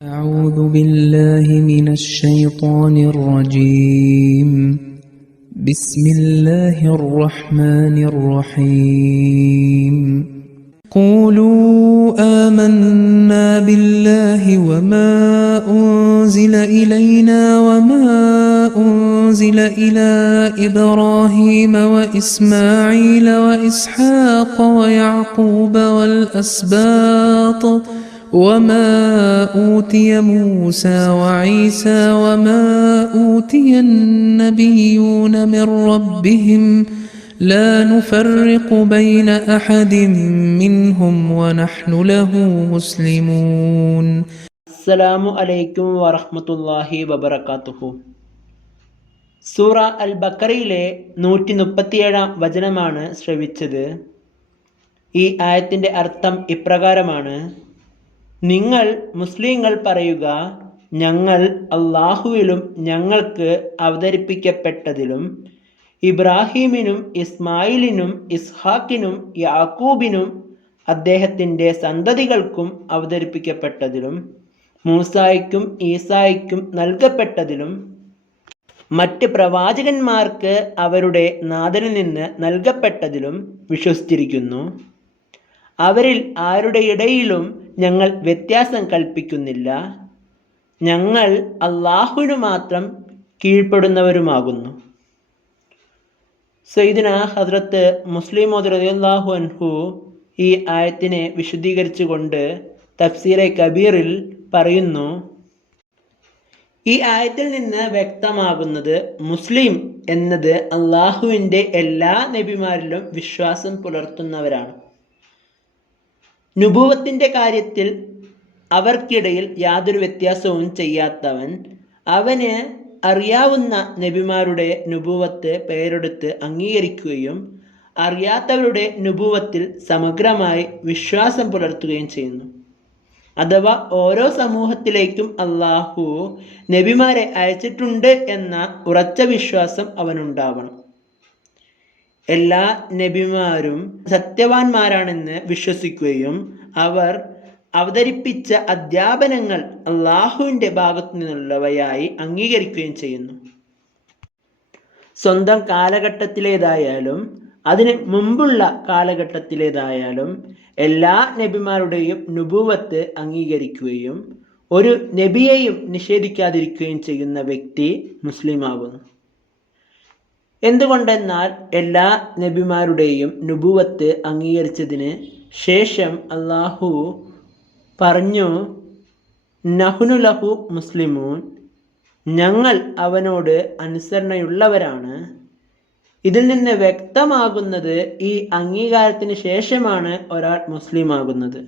أعوذ بالله من الشيطان الرجيم. بسم الله الرحمن الرحيم. قولوا آمنا بالله وما أنزل إلينا وما أنزل إلى إبراهيم وإسماعيل وإسحاق ويعقوب والأسباط وما أوتي موسى وعيسى وما أوتي النبيون من ربهم لا نفرق بين أحد منهم ونحن له مسلمون. السلام عليكم ورحمة الله وبركاته. സൂറ അൽ ബക്കറയിലെ 137 വചനമാണ് ശ്രവിച്ചത്. ഈ ആയത്തിൻ്റെ അർത്ഥം ഇപ്രകാരമാണ്: നിങ്ങൾ മുസ്ലിങ്ങൾ പറയുക, ഞങ്ങൾ അള്ളാഹുവിലും ഞങ്ങൾക്ക് അവതരിപ്പിക്കപ്പെട്ടതിലും ഇബ്രാഹീമിനും ഇസ്മായിലിനും ഇസ്ഹാക്കിനും യാക്കൂബിനും അദ്ദേഹത്തിൻ്റെ സന്തതികൾക്കും അവതരിപ്പിക്കപ്പെട്ടതിലും മൂസായ്ക്കും ഈസായ്ക്കും നൽകപ്പെട്ടതിലും മറ്റ് പ്രവാചകന്മാർക്ക് അവരുടെ നാഥനിൽ നിന്ന് നൽകപ്പെട്ടതിലും വിശ്വസിച്ചിരിക്കുന്നു. അവരിൽ ആരുടെ ഇടയിലും ഞങ്ങൾ വ്യത്യാസം കൽപ്പിക്കുന്നില്ല. ഞങ്ങൾ അള്ളാഹുവിനു മാത്രം കീഴ്പ്പെടുന്നവരുമാകുന്നു. സയ്യിദുന ഹദ്റത്ത് മുസ്ലിം മൗദ് റളിയല്ലാഹു അൻഹു ഈ ആയത്തിനെ വിശദീകരിച്ചുകൊണ്ട് തഫ്സീറെ കബീറിൽ പറയുന്നു: ഈ ആയത്തിൽ നിന്ന് വ്യക്തമാകുന്നത് മുസ്ലിം എന്നത് അള്ളാഹുവിൻ്റെ എല്ലാ നബിമാരിലും വിശ്വാസം പുലർത്തുന്നവരാണ്. നുബുവത്തിൻ്റെ കാര്യത്തിൽ അവർക്കിടയിൽ യാതൊരു വ്യത്യാസവും ചെയ്യാത്തവൻ, അവന് അറിയാവുന്ന നബിമാരുടെ നുബുവത്ത് പേരെടുത്ത് അംഗീകരിക്കുകയും അറിയാത്തവരുടെ നുബുവത്തിൽ സമഗ്രമായി വിശ്വാസം പുലർത്തുകയും ചെയ്യുന്നു. അഥവാ ഓരോ സമൂഹത്തിലേക്കും അള്ളാഹു നബിമാരെ അയച്ചിട്ടുണ്ട് എന്ന ഉറച്ച വിശ്വാസം അവനുണ്ടാവണം. എല്ലാ നബിമാരും സത്യവാന്മാരാണെന്ന് വിശ്വസിക്കുകയും അവർ അവതരിപ്പിച്ച അധ്യാപനങ്ങൾ അള്ളാഹുവിൻ്റെ ഭാഗത്തു നിന്നുള്ളവയായി അംഗീകരിക്കുകയും ചെയ്യുന്നു. സ്വന്തം കാലഘട്ടത്തിലേതായാലും അതിന് മുമ്പുള്ള കാലഘട്ടത്തിലേതായാലും എല്ലാ നബിമാരുടെയും നുബുവത്ത് അംഗീകരിക്കുകയും ഒരു നബിയെയും നിഷേധിക്കാതിരിക്കുകയും ചെയ്യുന്ന വ്യക്തി മുസ്ലിമാകുന്നു. എന്തുകൊണ്ടെന്നാൽ എല്ലാ നബിമാരുടെയും നുബുവത്ത് അംഗീകരിച്ചതിന് ശേഷം അള്ളാഹു പറഞ്ഞു: നഹ്നു ലഹു മുസ്ലിമൂൻ, ഞങ്ങൾ അവനോട് അനുസരണയുള്ളവരാണ്. ഇതിൽ നിന്ന് വ്യക്തമാകുന്നത് ഈ അംഗീകാരത്തിന് ശേഷമാണ് ഒരാൾ മുസ്ലിമാകുന്നത്.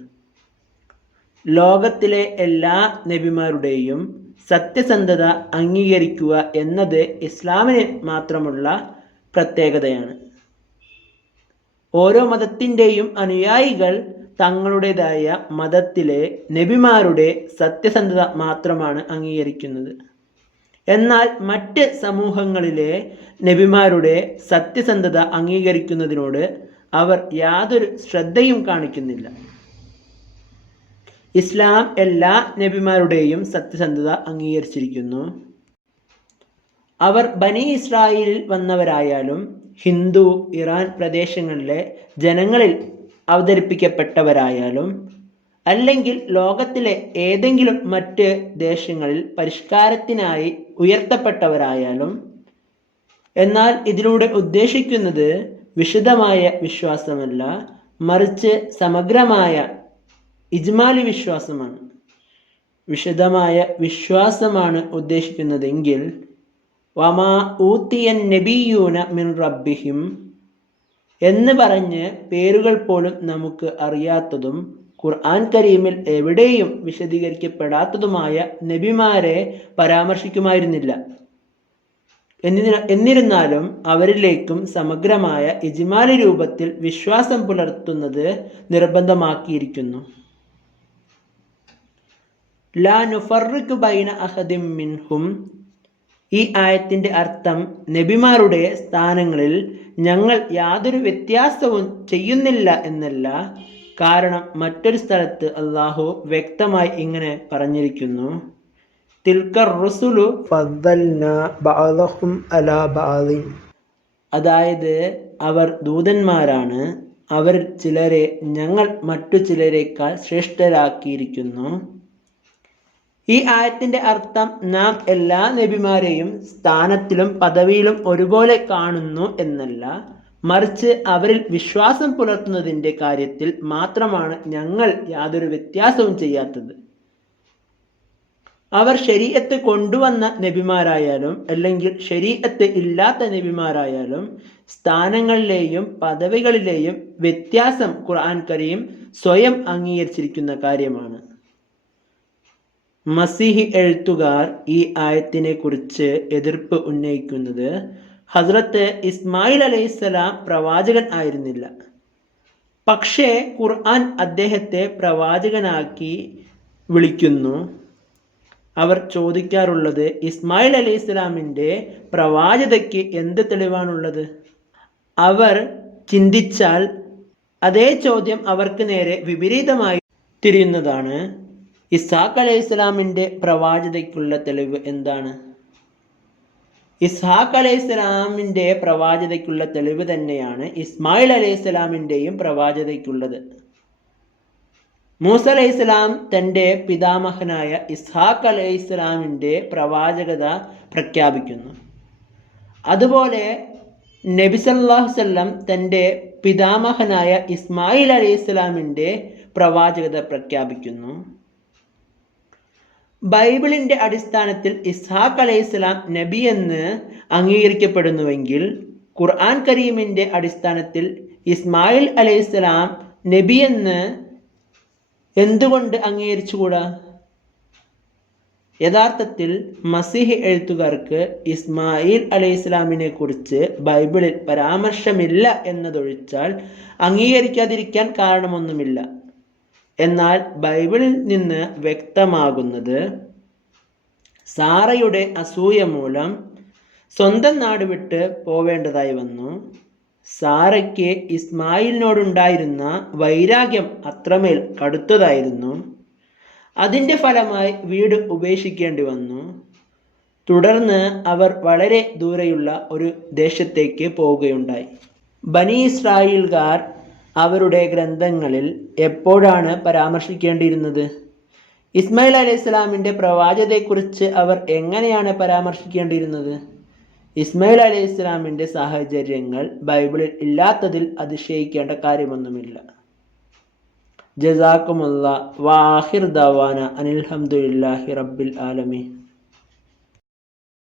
ലോകത്തിലെ എല്ലാ നബിമാരുടെയും സത്യസന്ധത അംഗീകരിക്കുക എന്നത് ഇസ്ലാമിന് മാത്രമുള്ള പ്രത്യേകതയാണ്. ഓരോ മതത്തിൻ്റെയും അനുയായികൾ തങ്ങളുടേതായ മതത്തിലെ നബിമാരുടെ സത്യസന്ധത മാത്രമാണ് അംഗീകരിക്കുന്നത്. എന്നാൽ മറ്റ് സമൂഹങ്ങളിലെ നബിമാരുടെ സത്യസന്ധത അംഗീകരിക്കുന്നതിനോട് അവർ യാതൊരു ശ്രദ്ധയും കാണിക്കുന്നില്ല. ഇസ്ലാം എല്ലാ നബിമാരുടെയും സത്യസന്ധത അംഗീകരിച്ചിരിക്കുന്നു. അവർ ബനി ഇസ്രായേലിൽ വന്നവരായാലും ഹിന്ദു ഇറാൻ പ്രദേശങ്ങളിലെ ജനങ്ങളിൽ അവതരിപ്പിക്കപ്പെട്ടവരായാലും അല്ലെങ്കിൽ ലോകത്തിലെ ഏതെങ്കിലും മറ്റ് ദേശങ്ങളിൽ പരിഷ്കാരത്തിനായി ഉയർത്തപ്പെട്ടവരായാലും. എന്നാൽ ഇതിലൂടെ ഉദ്ദേശിക്കുന്നത് വിശുദ്ധമായ വിശ്വാസമല്ല, മറിച്ച് സമഗ്രമായ ഇജ്മാലി വിശ്വാസമാണ്. വിശദമായ വിശ്വാസമാണ് ഉദ്ദേശിക്കുന്നതെങ്കിൽ വമാ ഊത്തിയൻ നബിയൂന മിൻ റബ്ബിഹിം എന്ന് പറഞ്ഞ് പേരുകൾ പോലും നമുക്ക് അറിയാത്തതും ഖുർആൻ കരീമിൽ എവിടെയും വിശദീകരിക്കപ്പെടാത്തതുമായ നബിമാരെ പരാമർശിക്കുമായിരുന്നില്ല. എന്നിരുന്നാലും അവരിലേക്കും സമഗ്രമായ ഇജ്മാലി രൂപത്തിൽ വിശ്വാസം പുലർത്തുന്നത് നിർബന്ധമാക്കിയിരിക്കുന്നു. ലാ നുഫർറിഖു ബൈന അഹദിൻ മിൻഹും, ഈ ആയത്തിൻ്റെ അർത്ഥം നബിമാരുടെ സ്ഥാനങ്ങളിൽ ഞങ്ങൾ യാതൊരു വ്യത്യാസവും ചെയ്യുന്നില്ല എന്നല്ല, കാരണം മറ്റൊരു സ്ഥലത്ത് അള്ളാഹു വ്യക്തമായി ഇങ്ങനെ പറഞ്ഞിരിക്കുന്നു, തിൽക്കർ റുസുലു ഫദ്ദൽനാ ബഅദഹും അലാ ബഅദിൻ. അതായത് അവർ ദൂതന്മാരാണ്, അവർ ചിലരെ ഞങ്ങൾ മറ്റു ചിലരേക്കാൾ ശ്രേഷ്ഠരാക്കിയിരിക്കുന്നു. ഈ ആയത്തിന്റെ അർത്ഥം നാം എല്ലാ നബിമാരെയും സ്ഥാനത്തിലും പദവിയിലും ഒരുപോലെ കാണുന്നു എന്നല്ല, മറിച്ച് അവരിൽ വിശ്വാസം പുലർത്തുന്നതിൻ്റെ കാര്യത്തിൽ മാത്രമാണ് ഞങ്ങൾ യാതൊരു വ്യത്യാസവും ചെയ്യാത്തത്. അവർ ശരീഅത്ത് കൊണ്ടുവന്ന നബിമാരായാലും അല്ലെങ്കിൽ ശരീഅത്ത് ഇല്ലാത്ത നബിമാരായാലും സ്ഥാനങ്ങളിലെയും പദവികളിലെയും വ്യത്യാസം ഖുർആൻ കരീം സ്വയം അംഗീകരിച്ചിരിക്കുന്ന കാര്യമാണ്. മസീഹി എഴുത്തുകാർ ഈ ആയത്തിനെ കുറിച്ച് എതിർപ്പ് ഉന്നയിക്കുന്നത് ഹസ്രത്ത് ഇസ്മായിൽ അലൈഹിസ്സലാം പ്രവാചകൻ ആയിരുന്നില്ല, പക്ഷേ ഖുർആൻ അദ്ദേഹത്തെ പ്രവാചകനാക്കി വിളിക്കുന്നു. അവർ ചോദിക്കാറുള്ളത്, ഇസ്മായിൽ അലൈഹിസ്സലാമിൻ്റെ പ്രവാചകതയ്ക്ക് എന്ത് തെളിവാണുള്ളത്? അവർ ചിന്തിച്ചാൽ അതേ ചോദ്യം അവർക്ക് നേരെ വിപരീതമായി തിരിയുന്നതാണ്. ഇസ്ഹാഖ് അലൈഹിസ്സലാമിൻ്റെ പ്രവാചകതയ്ക്കുള്ള തെളിവ് എന്താണ്? ഇസ്ഹാഖ് അലൈഹിസ്സലാമിൻ്റെ പ്രവാചകതയ്ക്കുള്ള തെളിവ് തന്നെയാണ് ഇസ്മായിൽ അലൈഹിസ്സലാമിൻ്റെയും പ്രവാചകതയ്ക്കുള്ളത്. മൂസ അലൈഹിസ്സലാം തൻ്റെ പിതാമഹനായ ഇസ്ഹാഖ് അലൈഹിസ്സലാമിൻ്റെ പ്രവാചകത പ്രഖ്യാപിക്കുന്നു. അതുപോലെ നബി സല്ലല്ലാഹു അലൈഹി വസല്ലം തൻ്റെ പിതാമഹനായ ഇസ്മായിൽ അലൈഹിസ്സലാമിൻ്റെ പ്രവാചകത പ്രഖ്യാപിക്കുന്നു. ബൈബിളിൻ്റെ അടിസ്ഥാനത്തിൽ ഇസ്ഹാഖ് അലൈഹിസ്സലാം നബി എന്ന് അംഗീകരിക്കപ്പെടുന്നുവെങ്കിൽ ഖുർആൻ കരീമിൻ്റെ അടിസ്ഥാനത്തിൽ ഇസ്മായിൽ അലൈഹിസ്സലാം നബി എന്ന് എന്തുകൊണ്ട് അംഗീകരിച്ചുകൂടാ? യഥാർത്ഥത്തിൽ മസീഹി എഴുത്തുകാർക്ക് ഇസ്മായിൽ അലൈഹിസ്സലാമിനെ കുറിച്ച് ബൈബിളിൽ പരാമർശമില്ല എന്നതൊഴിച്ചാൽ അംഗീകരിക്കാതിരിക്കാൻ കാരണമൊന്നുമില്ല. എന്നാൽ ബൈബിളിൽ നിന്ന് വ്യക്തമാകുന്നത് സാറയുടെ അസൂയ മൂലം സ്വന്തം നാട് വിട്ട് പോവേണ്ടതായി വന്നു. സാറയ്ക്ക് ഇസ്മായിലിനോടുണ്ടായിരുന്ന വൈരാഗ്യം അത്രമേൽ കടുത്തതായിരുന്നു. അതിൻ്റെ ഫലമായി വീട് ഉപേക്ഷിക്കേണ്ടി വന്നു. തുടർന്ന് അവർ വളരെ ദൂരെയുള്ള ഒരു ദേശത്തേക്ക് പോവുകയുണ്ടായി. ബനി ഇസ്രായേൽക്കാർ അവരുടെ ഗ്രന്ഥങ്ങളിൽ എപ്പോഴാണ് പരാമർശിക്കേണ്ടിയിരുന്നത്? ഇസ്മായിൽ അലൈഹിസ്സലാമിൻ്റെ പ്രവാചകതയെക്കുറിച്ച് അവർ എങ്ങനെയാണ് പരാമർശിക്കേണ്ടിയിരുന്നത്? ഇസ്മായിൽ അലൈഹിസ്സലാമിൻ്റെ സാഹചര്യങ്ങൾ ബൈബിളിൽ ഇല്ലാത്തതിൽ അതിശയിക്കേണ്ട കാര്യമൊന്നുമില്ല. ജസാക്കുമുല്ലാഹ് വ ആഖിർ ദഅവാന അനിൽ ഹംദുലില്ലാഹി റബ്ബിൽ ആലമീൻ.